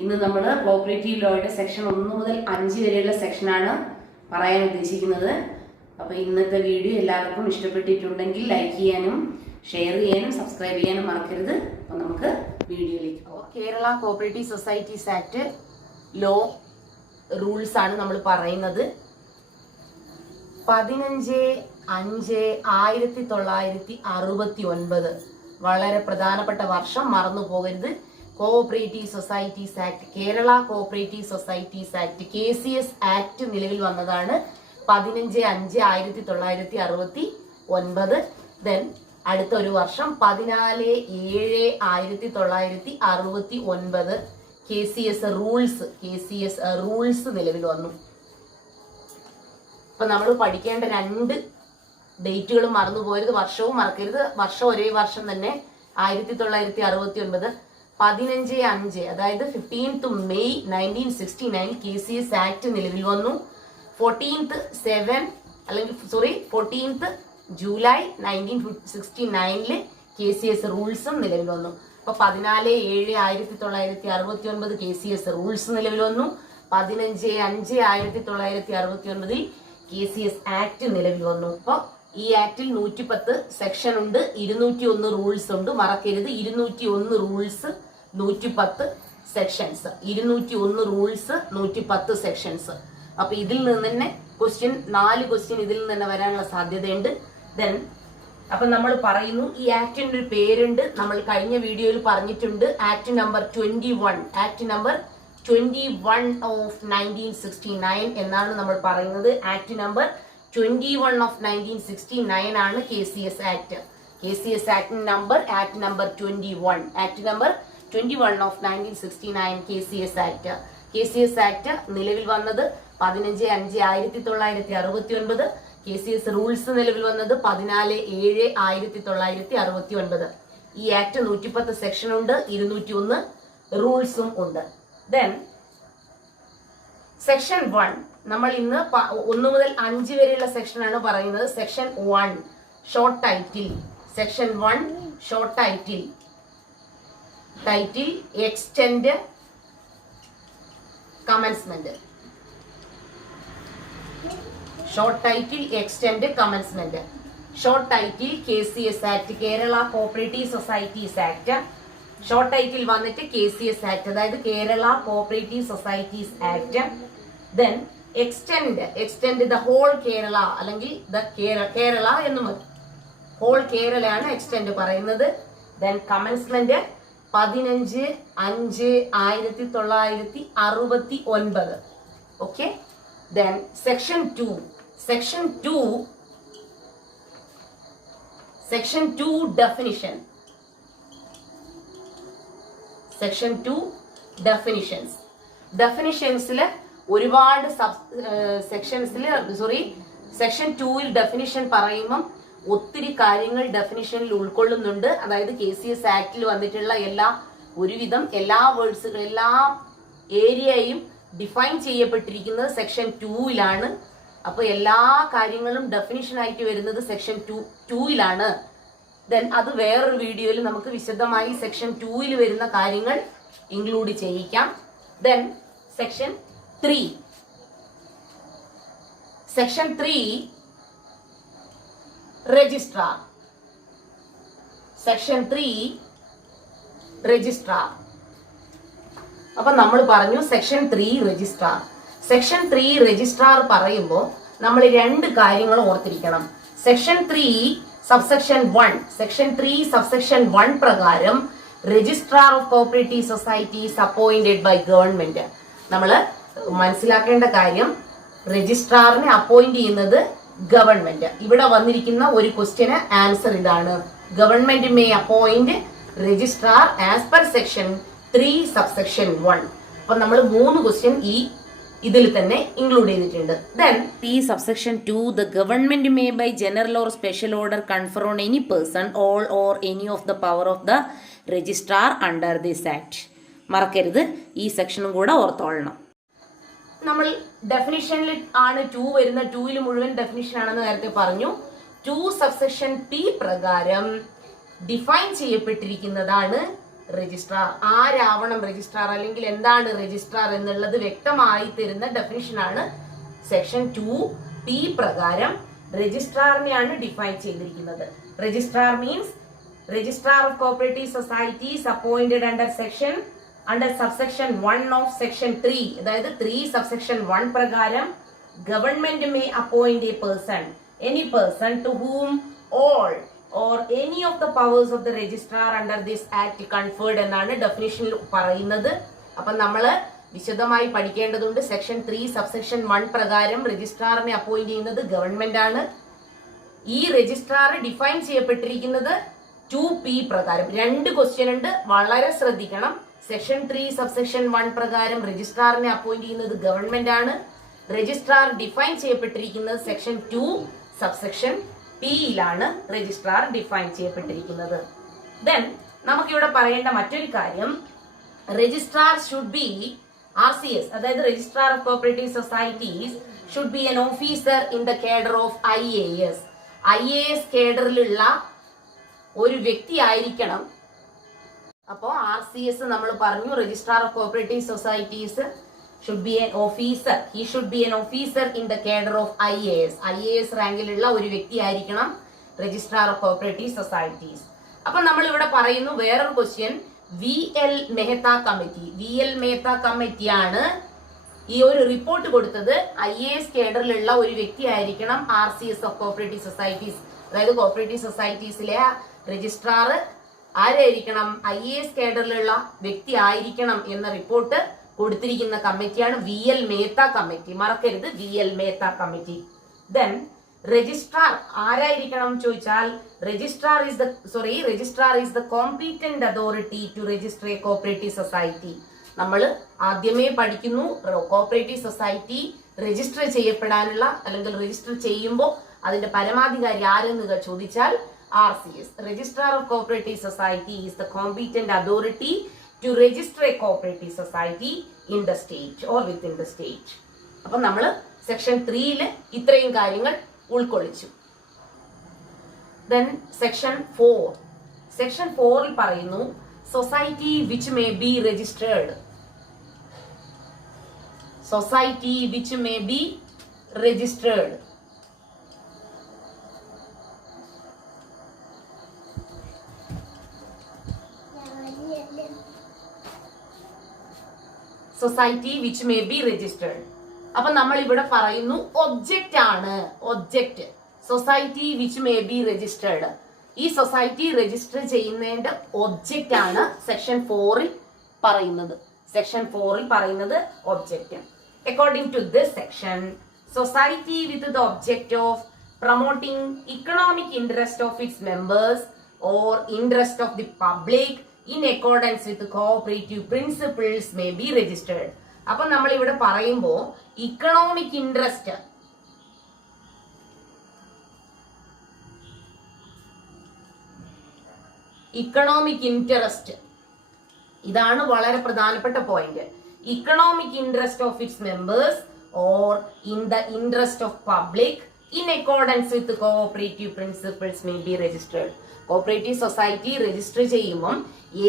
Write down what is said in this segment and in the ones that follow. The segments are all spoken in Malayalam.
ഇന്ന് നമ്മൾ കോപ്പറേറ്റീവ് ലോയുടെ സെക്ഷൻ 1 മുതൽ 5 വരെയുള്ള സെക്ഷനാണ് പറയാൻ ഉദ്ദേശിക്കുന്നത്. അപ്പോൾ ഇന്നത്തെ വീഡിയോ എല്ലാവർക്കും ഇഷ്ടപ്പെട്ടിട്ടുണ്ടെങ്കിൽ ലൈക്ക് ചെയ്യാനും ഷെയർ ചെയ്യാനും സബ്സ്ക്രൈബ് ചെയ്യാനും മറക്കരുത്. അപ്പോൾ നമുക്ക് വീഡിയോയിലേക്ക് പോകാം. Kerala cooperative societies act law rules ആണ് നമ്മൾ പറയുന്നത്. 15/5/1969 വളരെ പ്രധാനപ്പെട്ട വർഷം, മറന്നു പോകരുത്. Cooperative societies act, Kerala cooperative societies act KCS act നിലവിൽ വന്നതാണ് 15/5/1969. ദെൻ അടുത്ത ഒരു വർഷം 14/7/1969 KCS റൂൾസ് നിലവിൽ വന്നു. ഇപ്പൊ നമ്മൾ പഠിക്കേണ്ട രണ്ട് ഡേറ്റുകളും മറന്നു പോകരുത്, വർഷവും മറക്കരുത്. വർഷം ഒരേ വർഷം തന്നെ 1969. 15/5 അതായത് 15th May 1969 KCS ആക്ട് നിലവിൽ വന്നു. 14th July 1969 KCS റൂൾസും നിലവിൽ വന്നു. അപ്പൊ 14/7/1969 KCS റൂൾസ് നിലവിൽ വന്നു. 15/5/1969 KCS ആക്ട് നിലവിൽ വന്നു. അപ്പൊ ഈ ആക്ടിൽ 110 സെക്ഷൻ ഉണ്ട്, 201 റൂൾസ് ഉണ്ട്. മറക്കരുത്, 201 റൂൾസ് 110 സെക്ഷൻസ്. 201 rules 110 sections. അപ്പൊ ഇതിൽ നിന്ന് തന്നെ 4 ക്വസ്റ്റ്യൻ ഇതിൽ നിന്ന് തന്നെ വരാനുള്ള സാധ്യതയുണ്ട്. ദെൻ അപ്പൊ നമ്മൾ പറയുന്നു, ഈ ആക്ടിന്റെ ഒരു പേരുണ്ട്, നമ്മൾ കഴിഞ്ഞ വീഡിയോയിൽ പറഞ്ഞിട്ടുണ്ട്. ആക്ട് നമ്പർ 21 ഓഫ് 1969 എന്നാണ് നമ്മൾ പറയുന്നത്. ആക്ട് നമ്പർ 21 ഓഫ് 1969 ആണ് KCS act. KCS act number 21. Act number 21 of 1969 KCS act. KCS act നിലവിൽ വന്നത് 15/5/1969. KCS റൂൾസ് നിലവിൽ വന്നത് 14/7/1969. ഈ ആക്ട് 110 സെക്ഷൻ ഉണ്ട്, 201 റൂൾസും ഉണ്ട്. ദെൻ സെക്ഷൻ 1 നമ്മൾ ഇന്ന് 1 മുതൽ 5 വരെയുള്ള സെക്ഷനാണ് പറയുന്നത്. Section 1 short title. Section 1 short title extend commencement. Short title extend commencement. Short title KCS act, Kerala cooperative societies act. Short title വന്നിട്ട് KCS ആക്ട്, അതായത് Kerala cooperative societies act. Then extend the whole Kerala, അല്ലെങ്കിൽ ദ കേരള എന്ന് മതി. ഹോൾ കേരളയാണ് എക്സ്റ്റെൻഡ് പറയുന്നത്. Then commencement 15/5/1969. Okay. Then section 2 definition. സെക്ഷൻ 2 ഡെഫിനിഷൻസിൽ ഒരുപാട് സെക്ഷൻ 2 ഡെഫിനിഷൻ പറയുമ്പം ഒത്തിരി കാര്യങ്ങൾ ഡെഫിനിഷനിൽ ഉൾക്കൊള്ളുന്നുണ്ട്. അതായത് KCS ആക്ടിൽ വന്നിട്ടുള്ള ഒരുവിധം എല്ലാ വേർഡ്സുകൾ, എല്ലാ ഏരിയയും ഡിഫൈൻ ചെയ്യപ്പെട്ടിരിക്കുന്നത് സെക്ഷൻ 2 അപ്പൊ എല്ലാ കാര്യങ്ങളും ഡെഫിനിഷൻ ആയിട്ട് വരുന്നത് സെക്ഷൻ 2 ദെൻ അത് വേറൊരു വീഡിയോയിൽ നമുക്ക് വിശദമായി സെക്ഷൻ 2 വരുന്ന കാര്യങ്ങൾ ഇൻക്ലൂഡ് ചെയ്യിക്കാം. Then section 3 registrar. Section 3 registrar. അപ്പൊ നമ്മൾ പറഞ്ഞു സെക്ഷൻ 3 രജിസ്ട്രാർ. സെക്ഷൻ 3 രജിസ്ട്രാർ പറയുമ്പോൾ നമ്മൾ 2 കാര്യങ്ങൾ ഓർത്തിരിക്കണം. സെക്ഷൻ 3 സബ്സെക്ഷൻ 1 പ്രകാരം registrar of cooperative societies appointed by government. നമ്മൾ മനസ്സിലാക്കേണ്ട കാര്യം, രജിസ്ട്രാറിനെ അപ്പോയിന്റ് ചെയ്യുന്നത് ഗവൺമെന്റ്. ഇവിടെ വന്നിരിക്കുന്ന ഒരു ക്വസ്റ്റ്യന് ആൻസർ ഇതാണ്. Government may appoint registrar as per section 3 subsection 1. അപ്പൊ നമ്മൾ 3 ക്വസ്റ്റ്യൻ ഇതിൽ തന്നെ ഇൻക്ലൂഡ് ചെയ്തിട്ടുണ്ട്. Then subsection 2 the government may by general or special order confer on any person all or any of the power of the registrar under this act. മറക്കരുത്, ഈ സെക്ഷനും കൂടെ ഓർത്തോളണം. നമ്മൾ ഡെഫിനിഷനിൽ ആണ് 2 വരുന്ന. 2 മുഴുവൻ ഡെഫിനിഷൻ ആണെന്ന് നേരത്തെ പറഞ്ഞു. 2 സബ്സെക്ഷൻ P പ്രകാരം ഡിഫൈൻ ചെയ്യപ്പെട്ടിരിക്കുന്നതാണ് രജിസ്ട്രാർ. ആരാവണം രജിസ്ട്രാർ അല്ലെങ്കിൽ എന്താണ് രജിസ്ട്രാർ എന്നുള്ളത് വ്യക്തമായി തരുന്ന ഡെഫിനിഷനാണ് സെക്ഷൻ 2P പ്രകാരം രജിസ്ട്രാറിനെയാണ് ഡിഫൈൻ ചെയ്തിരിക്കുന്നത്. Registrar means registrar of cooperative societies appointed under subsection 1 of section 3, അതായത് 3 സബ്സെക്ഷൻ 1 പ്രകാരം government may appoint a person, any person to whom all or any of the powers of the registrar under this act conferred എന്നാണ് ഡെഫിനിഷനിൽ പറയുന്നത്. അപ്പൊ നമ്മള് വിശദമായി പഠിക്കേണ്ടതുണ്ട്. സെക്ഷൻ 3 സബ്സെക്ഷൻ 1 പ്രകാരം രജിസ്ട്രാറിനെ അപ്പോയിന്റ് ചെയ്യുന്നത് ഗവൺമെന്റ് ആണ്. ഈ രജിസ്ട്രാർ ഡിഫൈൻ ചെയ്യപ്പെട്ടിരിക്കുന്നത് 2P പ്രകാരം. 2 ക്വസ്റ്റ്യൻ ഉണ്ട്, വളരെ ശ്രദ്ധിക്കണം. സെക്ഷൻ 3 സബ്സെക്ഷൻ 1 പ്രകാരം രജിസ്ട്രാറിനെ അപ്പോയിന്റ് ചെയ്യുന്നത് ഗവൺമെന്റ് ആണ്. രജിസ്ട്രാർ ഡിഫൈൻ ചെയ്യപ്പെട്ടിരിക്കുന്നത് സെക്ഷൻ 2 സബ്സെക്ഷൻ Pയിലാണ് രജിസ്ട്രാർ ഡിഫൈൻ ചെയ്യപ്പെട്ടിരിക്കുന്നത്. ദെൻ നമുക്കിവിടെ പറയേണ്ട മറ്റൊരു കാര്യം, രജിസ്ട്രാർ ഷുഡ് ബി RCS, അതായത് registrar of cooperative societies should be an officer in the cadre of IAS. IAS കേഡറിലുള്ള ഒരു വ്യക്തി ആയിരിക്കണം. അപ്പോ RCS നമ്മൾ പറഞ്ഞു, registrar of cooperative societies should be an officer. He should be an officer in the cadre of IAS. IAS റാങ്കിലുള്ള ഒരു വ്യക്തി ആയിരിക്കണം രജിസ്ട്രാർ ഓഫ് കോഓപ്പറേറ്റീവ് സൊസൈറ്റീസ്. അപ്പൊ നമ്മൾ ഇവിടെ പറയുന്നു വേറൊരു question, VL Mehta committee. VL Mehta കമ്മിറ്റിയാണ് ഈ ഒരു റിപ്പോർട്ട് കൊടുത്തത്. IAS കേഡറിലുള്ള ഒരു വ്യക്തി ആയിരിക്കണം RCS ഓഫ് കോഓപ്പറേറ്റീവ് സൊസൈറ്റീസ്, അതായത് കോഓപ്പറേറ്റീവ് സൊസൈറ്റീസിലെ രജിസ്ട്രാർ ആരായിരിക്കണം? IAS കേഡറിലുള്ള വ്യക്തി ആയിരിക്കണം എന്ന റിപ്പോർട്ട് കൊടുത്തിരിക്കുന്ന കമ്മിറ്റിയാണ് VL മെഹ്ത്ത കമ്മിറ്റി. മറക്കരുത്, VL Mehta committee. Then registrar ആരായിരിക്കണം ചോദിച്ചാൽ, registrar is the competent authority to register a cooperative society. നമ്മൾ ആദ്യമേ പഠിക്കുന്നു, കോഓപ്പറേറ്റീവ് സൊസൈറ്റി രജിസ്റ്റർ ചെയ്യപ്പെടാനുള്ള അല്ലെങ്കിൽ രജിസ്റ്റർ ചെയ്യുമ്പോൾ അതിന്റെ പരമാധികാരി ആരെന്ന് ചോദിച്ചാൽ RCS, registrar of cooperative society is the competent authority to register a cooperative society in the state or within the state. അപ്പോൾ നമ്മൾ സെക്ഷൻ 3 ഇത്രയും കാര്യങ്ങൾ ഉൾക്കൊള്ളിച്ചു. Then സെക്ഷൻ 4 പറയുന്നു society which may be registered. Society which may be registered. Society which may be registered. അപ്പൊ നമ്മൾ ഇവിടെ പറയുന്നു ഒബ്ജക്റ്റ് ആണ്. Object society which may be registered. ഈ സൊസൈറ്റി രജിസ്റ്റർ ചെയ്യുന്നതിന്റെ ഒബ്ജക്റ്റ് ആണ് സെക്ഷൻ 4 പറയുന്നത്. സെക്ഷൻ 4 പറയുന്നത് object. According to this section, society with the object of promoting economic interest of its members or interest of the public in accordance with cooperative principles may be registered. അപ്പൊ നമ്മൾ ഇവിടെ പറയുമ്പോ ഇക്കണോമിക് ഇൻട്രസ്റ്റ്, ഇതാണ് വളരെ പ്രധാനപ്പെട്ട point. Economic interest of its members or in the interest of public in accordance with cooperative principles may be registered. Cooperative society register ചെയ്യുമ്പം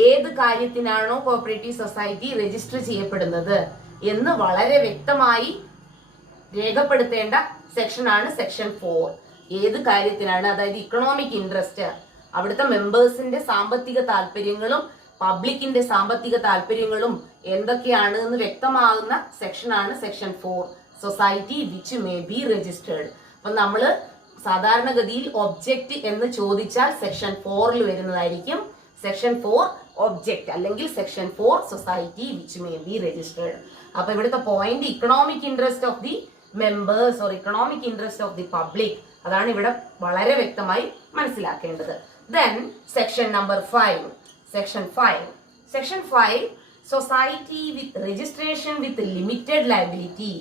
ഏത് കാര്യത്തിനാണോ കോഓപ്പറേറ്റീവ് സൊസൈറ്റി രജിസ്റ്റർ ചെയ്യപ്പെടുന്നത് എന്ന് വളരെ വ്യക്തമായി രേഖപ്പെടുത്തേണ്ട സെക്ഷനാണ് സെക്ഷൻ 4. ഏത് കാര്യത്തിനാണ്, അതായത് ഇക്കണോമിക് ഇൻട്രസ്റ്റ്, അവിടുത്തെ മെമ്പേഴ്സിന്റെ സാമ്പത്തിക താല്പര്യങ്ങളും പബ്ലിക്കിന്റെ സാമ്പത്തിക താല്പര്യങ്ങളും എന്തൊക്കെയാണ് എന്ന് വ്യക്തമാകുന്ന സെക്ഷനാണ് section 4, society which may be registered. അപ്പൊ നമ്മള് സാധാരണഗതിയിൽ ഒബ്ജക്റ്റ് എന്ന് ചോദിച്ചാൽ സെക്ഷൻ 4 വരുന്നതായിരിക്കും. സെക്ഷൻ 4 ഒബ്ജക്റ്റ് അല്ലെങ്കിൽ section 4 society which may be registered. അപ്പൊ ഇവിടുത്തെ point economic interest of the members or economic interest of the public, അതാണ് ഇവിടെ വളരെ വ്യക്തമായി മനസ്സിലാക്കേണ്ടത്. Then section number 5. Section 5 society with registration with limited liability.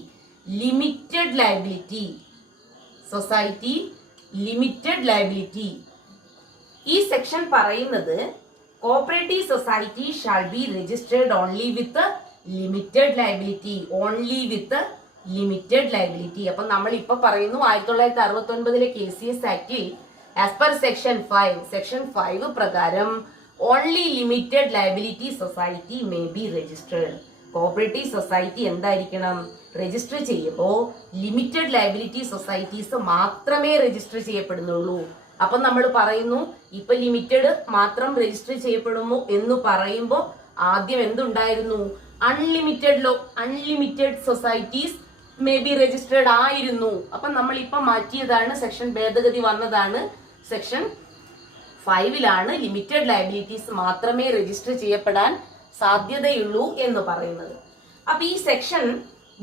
Society limited liability. ഈ സെക്ഷൻ പറയുന്നത് cooperative society shall be registered only with limited liability. അപ്പൊ നമ്മൾ ഇപ്പൊ പറയുന്നു 1969 KCS ആക്ടിൽ ആസ് പെർ സെക്ഷൻ 5 പ്രകാരം only limited liability society may be registered. Cooperative society എന്തായിരിക്കണം? രജിസ്റ്റർ ചെയ്യുമ്പോൾ ലിമിറ്റഡ് ലയബിലിറ്റി സൊസൈറ്റീസ് മാത്രമേ രജിസ്റ്റർ ചെയ്യപ്പെടുന്നുള്ളൂ. അപ്പൊ നമ്മൾ പറയുന്നു ഇപ്പൊ ലിമിറ്റഡ് മാത്രം രജിസ്റ്റർ ചെയ്യപ്പെടുന്നു എന്ന് പറയുമ്പോൾ ആദ്യം എന്തുണ്ടായിരുന്നു? Unlimited societies may be registered ആയിരുന്നു. അപ്പൊ നമ്മൾ ഇപ്പൊ മാറ്റിയതാണ്, സെക്ഷൻ ഭേദഗതി വന്നതാണ്. സെക്ഷൻ 5 ലിമിറ്റഡ് ലയബിലിറ്റീസ് മാത്രമേ രജിസ്റ്റർ ചെയ്യപ്പെടാൻ സാധ്യതയുള്ളൂ എന്ന് പറയുന്നത്. അപ്പൊ ഈ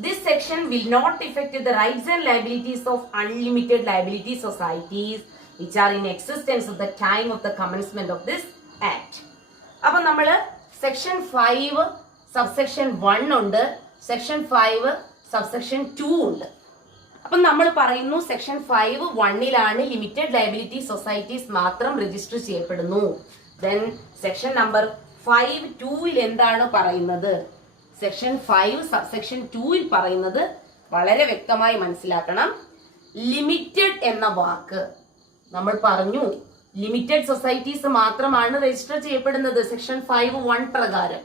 this section will not affect the rights and liabilities of unlimited liability societies which are in existence at the time of the commencement of this act. അപ്പൊ നമ്മള് സെക്ഷൻ 5 സബ്സെക്ഷൻ 1 ഉണ്ട്, സെക്ഷൻ 5 സബ്സെക്ഷൻ 2 ഉണ്ട്. അപ്പൊ നമ്മൾ പറയുന്നു സെക്ഷൻ 5(1) ലിമിറ്റഡ് ലയബിലിറ്റി സൊസൈറ്റീസ് മാത്രം രജിസ്റ്റർ ചെയ്യപ്പെടുന്നു. ദെൻ സെക്ഷൻ നമ്പർ 5(2) എന്താണ് പറയുന്നത്? സെക്ഷൻ 5 സബ്സെക്ഷൻ 2 പറയുന്നത് വളരെ വ്യക്തമായി മനസ്സിലാക്കണം. ലിമിറ്റഡ് എന്ന വാക്ക് നമ്മൾ പറഞ്ഞു ലിമിറ്റഡ് സൊസൈറ്റീസ് മാത്രമാണ് രജിസ്റ്റർ ചെയ്യപ്പെടുന്നത് സെക്ഷൻ 5(1) പ്രകാരം.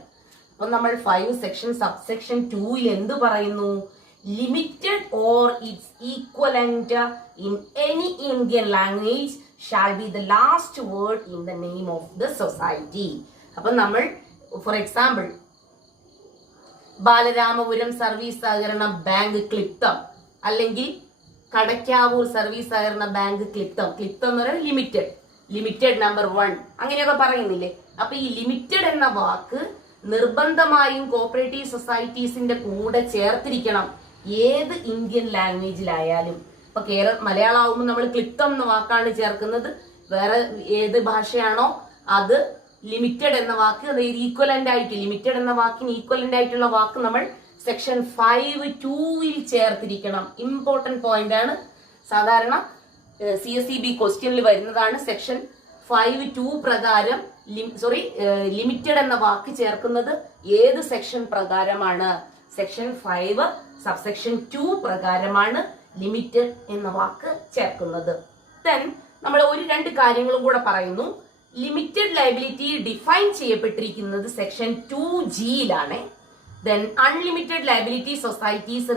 അപ്പൊ നമ്മൾ 5 സെക്ഷൻ സബ്സെക്ഷൻ 2 എന്ത് പറയുന്നു? Limited or its equivalent in any Indian language shall be the last word in the name of the society. അപ്പൊ നമ്മൾ ഫോർ എക്സാമ്പിൾ ബാലരാമപുരം സർവീസ് സഹകരണ ബാങ്ക് ക്ലിപ്തം അല്ലെങ്കിൽ കടക്കാവൂർ സർവീസ് സഹകരണ ബാങ്ക് ക്ലിപ്തം എന്ന് പറയുന്നത് ലിമിറ്റഡ് നമ്പർ 1 അങ്ങനെയൊക്കെ പറയുന്നില്ലേ? അപ്പൊ ഈ ലിമിറ്റഡ് എന്ന വാക്ക് നിർബന്ധമായും കോപ്പറേറ്റീവ് സൊസൈറ്റീസിന്റെ കൂടെ ചേർത്തിരിക്കണം, ഏത് ഇന്ത്യൻ ലാംഗ്വേജിലായാലും. ഇപ്പൊ മലയാളം ആവുമ്പോൾ നമ്മൾ ക്ലിപ്തം എന്ന വാക്കാണ് ചേർക്കുന്നത്, വേറെ ഏത് ഭാഷയാണോ അത് ലിമിറ്റഡ് എന്ന വാക്ക് അത് ഈക്വലന്റ് ആയിട്ട് ലിമിറ്റഡ് എന്ന വാക്കിന് ഈക്വലന്റ് ആയിട്ടുള്ള വാക്ക് നമ്മൾ സെക്ഷൻ 5(2) ചേർത്തിരിക്കണം. ഇമ്പോർട്ടന്റ് പോയിന്റ് ആണ്, സാധാരണ CSEB ക്വസ്റ്റ്യനിൽ വരുന്നതാണ്. സെക്ഷൻ 5(2) പ്രകാരം ലിമിറ്റഡ് എന്ന വാക്ക് ചേർക്കുന്നത് ഏത് സെക്ഷൻ പ്രകാരമാണ്? സെക്ഷൻ 5 സബ്സെക്ഷൻ 2 പ്രകാരമാണ് ലിമിറ്റഡ് എന്ന വാക്ക് ചേർക്കുന്നത്. ദെൻ നമ്മൾ ഒരു 2 കാര്യങ്ങളും കൂടെ പറയുന്നു. ലിമിറ്റഡ് ലയബിലിറ്റി ഡിഫൈൻ ചെയ്യപ്പെട്ടിരിക്കുന്നത് സെക്ഷൻ 2(g)യിലാണ്. Then unlimited liability societies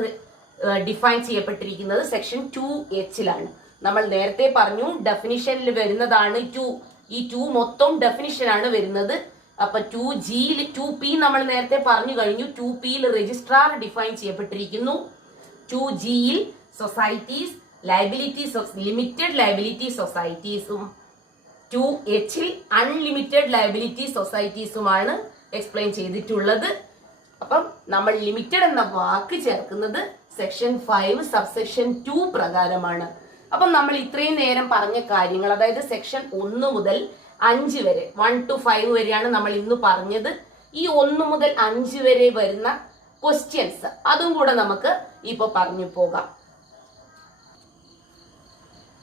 define ചെയ്യപ്പെട്ടിരിക്കുന്നത് സെക്ഷൻ 2(h)ലാണ്. നമ്മൾ നേരത്തെ പറഞ്ഞു ഡെഫിനിഷനിൽ വരുന്നതാണ് 2. ഈ 2 മൊത്തം ഡെഫിനിഷനാണ് വരുന്നത്. അപ്പൊ 2(g)യിൽ 2p നമ്മൾ നേരത്തെ പറഞ്ഞു കഴിഞ്ഞു. 2pയിൽ രജിസ്ട്രാർ ഡിഫൈൻ ചെയ്യപ്പെട്ടിരിക്കുന്നു. 2(g)യിൽ സൊസൈറ്റീസ് ലിമിറ്റഡ് ലയബിലിറ്റി സൊസൈറ്റീസും 2(h)ൽ അൺലിമിറ്റഡ് ലയബിലിറ്റി സൊസൈറ്റീസുമാണ് എക്സ്പ്ലെയിൻ ചെയ്തിട്ടുള്ളത്. അപ്പം നമ്മൾ ലിമിറ്റഡ് എന്ന വാക്ക് ചേർക്കുന്നത് സെക്ഷൻ 5 സബ്സെക്ഷൻ 2 പ്രകാരമാണ്. അപ്പം നമ്മൾ ഇത്രയും നേരം പറഞ്ഞ കാര്യങ്ങൾ, അതായത് സെക്ഷൻ 1 മുതൽ 5 വരെ 1 to 5 വരെയാണ് നമ്മൾ ഇന്ന് പറഞ്ഞത്. ഈ 1 മുതൽ 5 വരെ വരുന്ന ക്വസ്റ്റ്യൻസ് അതും കൂടെ നമുക്ക് ഇപ്പൊ പറഞ്ഞു പോകാം.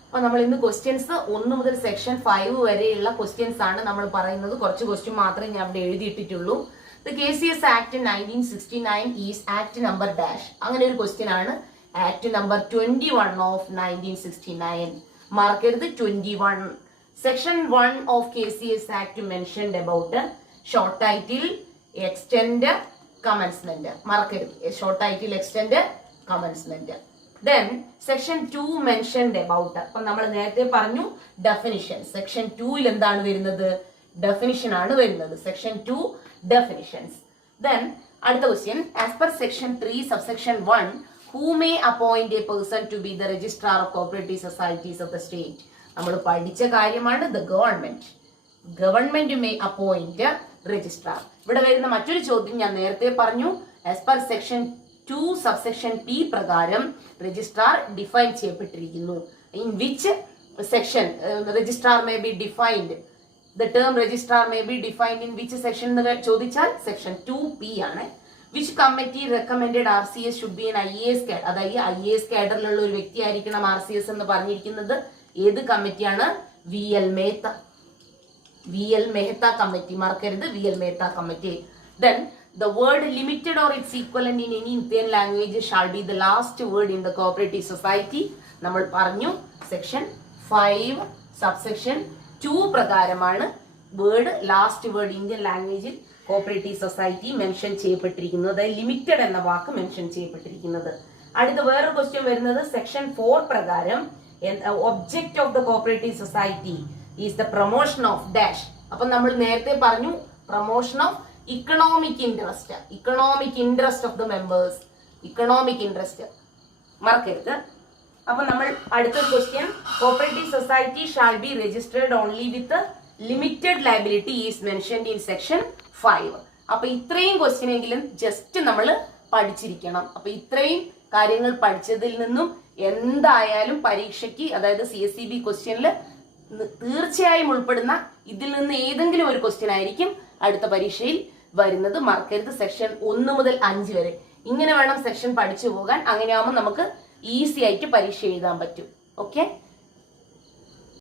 അപ്പൊ നമ്മൾ ഇന്ന് ക്വസ്റ്റ്യൻസ് 1 മുതൽ സെക്ഷൻ 5 വരെയുള്ള ക്വസ്റ്റ്യൻസ് ആണ് നമ്മൾ പറയുന്നത്. കുറച്ച് ക്വസ്റ്റ്യൻ മാത്രമേ ഞാൻ അവിടെ എഴുതിയിട്ടിട്ടുള്ളൂ. The KCS Act 1969 is Act number dash. അങ്ങനെ ഒരു ക്വസ്റ്റ്യൻ ആണ്. Act number 21 of 1969. മാർക്കരുത് 21. Section 1 of KCS Act mentioned about short title, extend, commencement. മാർക്കരുത് short title, extend, commencement. Then section 2 mentioned about. അപ്പൊ നമ്മൾ നേരത്തെ പറഞ്ഞു definition. Section 2 എന്താണ് വരുന്നത്? Definition ആണ് വരുന്നത്. Section 2 definitions. Then അടുത്ത question, as per section 3 subsection 1, who may appoint a person to be the registrar of cooperative societies of the state? നമ്മൾ പഠിച്ച കാര്യമാണ്. the government may appoint a registrar. ഇവിടെ വരുന്ന മറ്റൊരു ചോദ്യം ഞാൻ നേരത്തെ പറഞ്ഞു, as per section 2 subsection p പ്രകാരം registrar ഡിഫൈൻ ചെയ്യപ്പെട്ടിരിക്കുന്നു. in which section registrar may be defined? The term registrar may be defined in which section എന്ന് ചോദിച്ചാൽ സെക്ഷൻ 2p ആണ്. Which committee recommended RCS should be an IAS cadre? അതായത് IAS കാഡറിലുള്ള ഒരു വ്യക്തി ആയിരിക്കണം RCS എന്ന് പറഞ്ഞിരിക്കുന്നത്. ഏത് കമ്മിറ്റിയാണ്? VL Mehta committee. മാർക്കരുത് VL Mehta committee. Then the word limited or its equivalent in any Indian language shall be the last word in the cooperative society. നമ്മൾ പറഞ്ഞു സെക്ഷൻ 5 സബ്സെക്ഷൻ 2 പ്രകാരമാണ് വേർഡ്, ലാസ്റ്റ് വേർഡ് ഇന്ത്യൻ ലാംഗ്വേജിൽ കോപ്പറേറ്റീവ് സൊസൈറ്റി മെൻഷൻ ചെയ്യപ്പെട്ടിരിക്കുന്നത്, അതായത് ലിമിറ്റഡ് എന്ന വാക്ക് മെൻഷൻ ചെയ്യപ്പെട്ടിരിക്കുന്നത്. അടുത്ത വേറൊരു ക്വസ്റ്റ്യൻ വരുന്നത് സെക്ഷൻ 4 പ്രകാരം object of the cooperative society is the promotion of dash. അപ്പൊ നമ്മൾ നേരത്തെ പറഞ്ഞു promotion of economic interest, economic interest of the members, economic interest മറക്കരുത്. അപ്പൊ നമ്മൾ അടുത്ത question, cooperative society shall be registered only with limited liability is mentioned in section 5. അപ്പൊ ഇത്രയും ക്വസ്റ്റ്യൻ എങ്കിലും ജസ്റ്റ് നമ്മൾ പഠിച്ചിരിക്കണം. അപ്പൊ ഇത്രയും കാര്യങ്ങൾ പഠിച്ചതിൽ നിന്നും എന്തായാലും പരീക്ഷയ്ക്ക്, അതായത് CSEB ക്വസ്റ്റ്യനിൽ തീർച്ചയായും ഉൾപ്പെടുന്ന ഇതിൽ നിന്ന് ഏതെങ്കിലും ഒരു ക്വസ്റ്റ്യൻ ആയിരിക്കും അടുത്ത പരീക്ഷയിൽ വരുന്നത്. മറക്കരുത്. സെക്ഷൻ 1 മുതൽ 5 വരെ ഇങ്ങനെ വേണം സെക്ഷൻ പഠിച്ചു പോകാൻ. അങ്ങനെയാവുമ്പോൾ നമുക്ക് ഈസി ആയിട്ട് പരീക്ഷ എഴുതാൻ പറ്റും. ഓക്കെ.